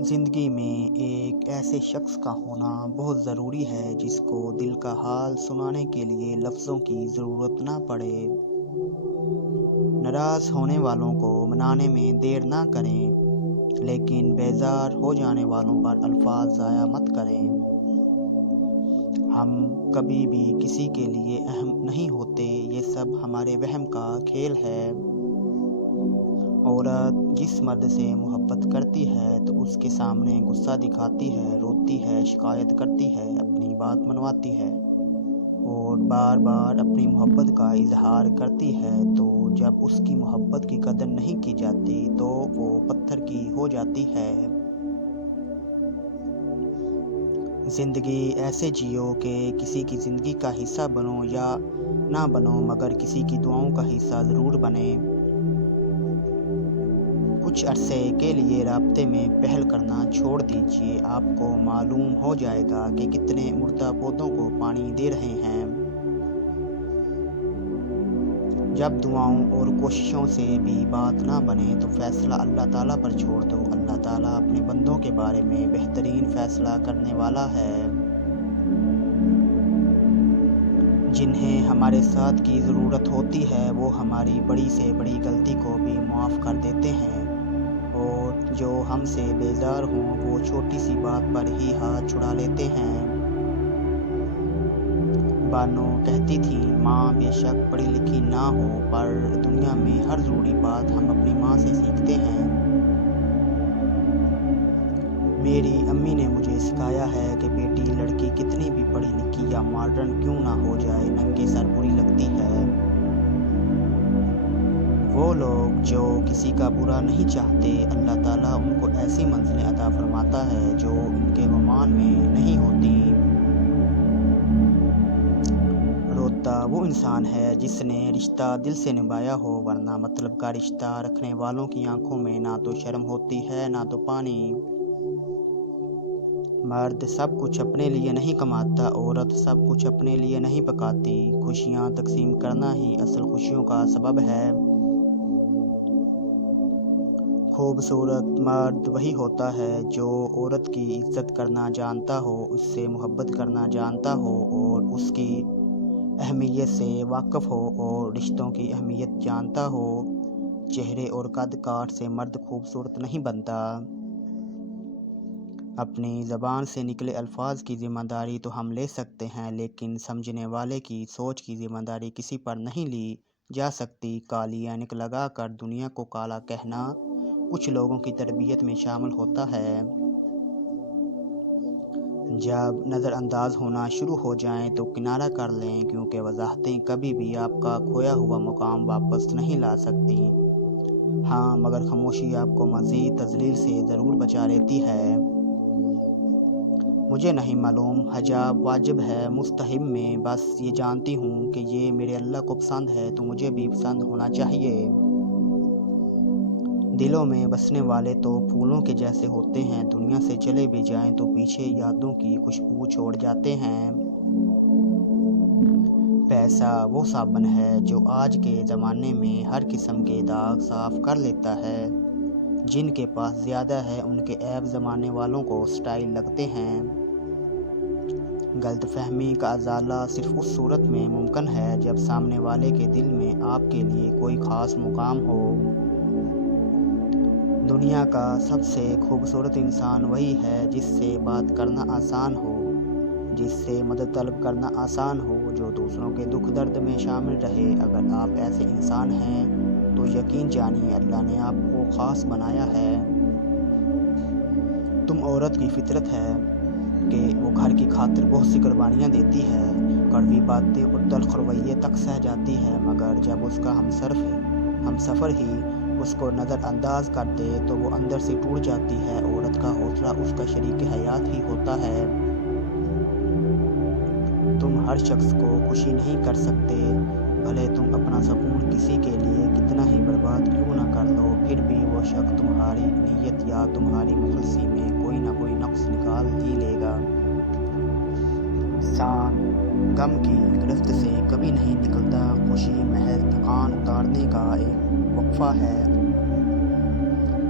زندگی میں ایک ایسے شخص کا ہونا بہت ضروری ہے جس کو دل کا حال سنانے کے لیے لفظوں کی ضرورت نہ پڑے۔ ناراض ہونے والوں کو منانے میں دیر نہ کریں، لیکن بیزار ہو جانے والوں پر الفاظ ضائع مت کریں۔ ہم کبھی بھی کسی کے لیے اہم نہیں ہوتے، یہ سب ہمارے وہم کا کھیل ہے۔ عورت جس مرد سے محبت کرتی ہے تو اس کے سامنے غصہ دکھاتی ہے، روتی ہے، شکایت کرتی ہے، اپنی بات منواتی ہے اور بار بار اپنی محبت کا اظہار کرتی ہے، تو جب اس کی محبت کی قدر نہیں کی جاتی تو وہ پتھر کی ہو جاتی ہے۔ زندگی ایسے جیو کہ کسی کی زندگی کا حصہ بنو یا نہ بنو، مگر کسی کی دعاؤں کا حصہ ضرور بنے۔ کچھ عرصے کے لیے رابطے میں پہل کرنا چھوڑ دیجیے، آپ کو معلوم ہو جائے گا کہ کتنے مردہ پودوں کو پانی دے رہے ہیں۔ جب دعاؤں اور کوششوں سے بھی بات نہ بنے تو فیصلہ اللہ تعالیٰ پر چھوڑ دو۔ اللہ تعالیٰ اپنے بندوں کے بارے میں بہترین فیصلہ کرنے والا ہے۔ جنہیں ہمارے ساتھ کی ضرورت ہوتی ہے وہ ہماری بڑی سے بڑی غلطی کو بھی معاف کر دیتے ہیں، اور جو ہم سے بیزار ہوں وہ چھوٹی سی بات پر ہی ہاتھ چھڑا لیتے ہیں۔ بانو کہتی تھی، ماں بے شک پڑھی لکھی نہ ہو، پر دنیا میں ہر ضروری بات ہم اپنی ماں سے سیکھتے ہیں۔ میری امی نے مجھے سکھایا ہے کہ بیٹی لڑکی کتنی بھی پڑھی لکھی یا ماڈرن کیوں نہ ہو جائے، ننگے سر بری لگتی ہے۔ وہ لوگ جو کسی کا برا نہیں چاہتے، اللہ تعالیٰ ان کو ایسی منزلیں عطا فرماتا ہے جو ان کے گمان میں نہیں ہوتی۔ روتا وہ انسان ہے جس نے رشتہ دل سے نبھایا ہو، ورنہ مطلب کا رشتہ رکھنے والوں کی آنکھوں میں نہ تو شرم ہوتی ہے نہ تو پانی۔ مرد سب کچھ اپنے لیے نہیں کماتا، عورت سب کچھ اپنے لیے نہیں پکاتی۔ خوشیاں تقسیم کرنا ہی اصل خوشیوں کا سبب ہے۔ خوبصورت مرد وہی ہوتا ہے جو عورت کی عزت کرنا جانتا ہو، اس سے محبت کرنا جانتا ہو اور اس کی اہمیت سے واقف ہو اور رشتوں کی اہمیت جانتا ہو۔ چہرے اور قد کاٹ سے مرد خوبصورت نہیں بنتا۔ اپنی زبان سے نکلے الفاظ کی ذمہ داری تو ہم لے سکتے ہیں، لیکن سمجھنے والے کی سوچ کی ذمہ داری کسی پر نہیں لی جا سکتی۔ کالی عینک لگا کر دنیا کو کالا کہنا کچھ لوگوں کی تربیت میں شامل ہوتا ہے۔ جب نظر انداز ہونا شروع ہو جائیں تو کنارہ کر لیں، کیونکہ وضاحتیں کبھی بھی آپ کا کھویا ہوا مقام واپس نہیں لا سکتی۔ ہاں، مگر خاموشی آپ کو مزید تذلیل سے ضرور بچا لیتی ہے۔ مجھے نہیں معلوم حجاب واجب ہے مستحب میں، بس یہ جانتی ہوں کہ یہ میرے اللہ کو پسند ہے تو مجھے بھی پسند ہونا چاہیے۔ دلوں میں بسنے والے تو پھولوں کے جیسے ہوتے ہیں، دنیا سے چلے بھی جائیں تو پیچھے یادوں کی خوشبو چھوڑ جاتے ہیں۔ پیسہ وہ صابن ہے جو آج کے زمانے میں ہر قسم کے داغ صاف کر لیتا ہے۔ جن کے پاس زیادہ ہے ان کے عیب زمانے والوں کو سٹائل لگتے ہیں۔ غلط فہمی کا ازالہ صرف اس صورت میں ممکن ہے جب سامنے والے کے دل میں آپ کے لیے کوئی خاص مقام ہو۔ دنیا کا سب سے خوبصورت انسان وہی ہے جس سے بات کرنا آسان ہو، جس سے مدد طلب کرنا آسان ہو، جو دوسروں کے دکھ درد میں شامل رہے۔ اگر آپ ایسے انسان ہیں تو یقین جانیے اللہ نے آپ کو خاص بنایا ہے۔ تم عورت کی فطرت ہے کہ وہ گھر کی خاطر بہت سی قربانیاں دیتی ہے، کڑوی باتیں اور تلخ رویے تک سہ جاتی ہے، مگر جب اس کا ہم سفر ہی اس کو نظر انداز کر دے تو وہ اندر سے ٹوٹ جاتی ہے۔ عورت کا حوصلہ اس کا شریک حیات ہی ہوتا ہے۔ تم ہر شخص کو خوشی نہیں کر سکتے، بھلے تم اپنا سکون کسی کے لیے کتنا ہی برباد کیوں نہ کر دو، پھر بھی وہ شخص تمہاری نیت یا تمہاری مخلصی میں کوئی نہ کوئی نقص نکال ہی لے گا۔ انسان غم کی گرفت سے کبھی نہیں نکلتا، خوشی محض تھکان اتارنے کا ایک وقفہ ہے۔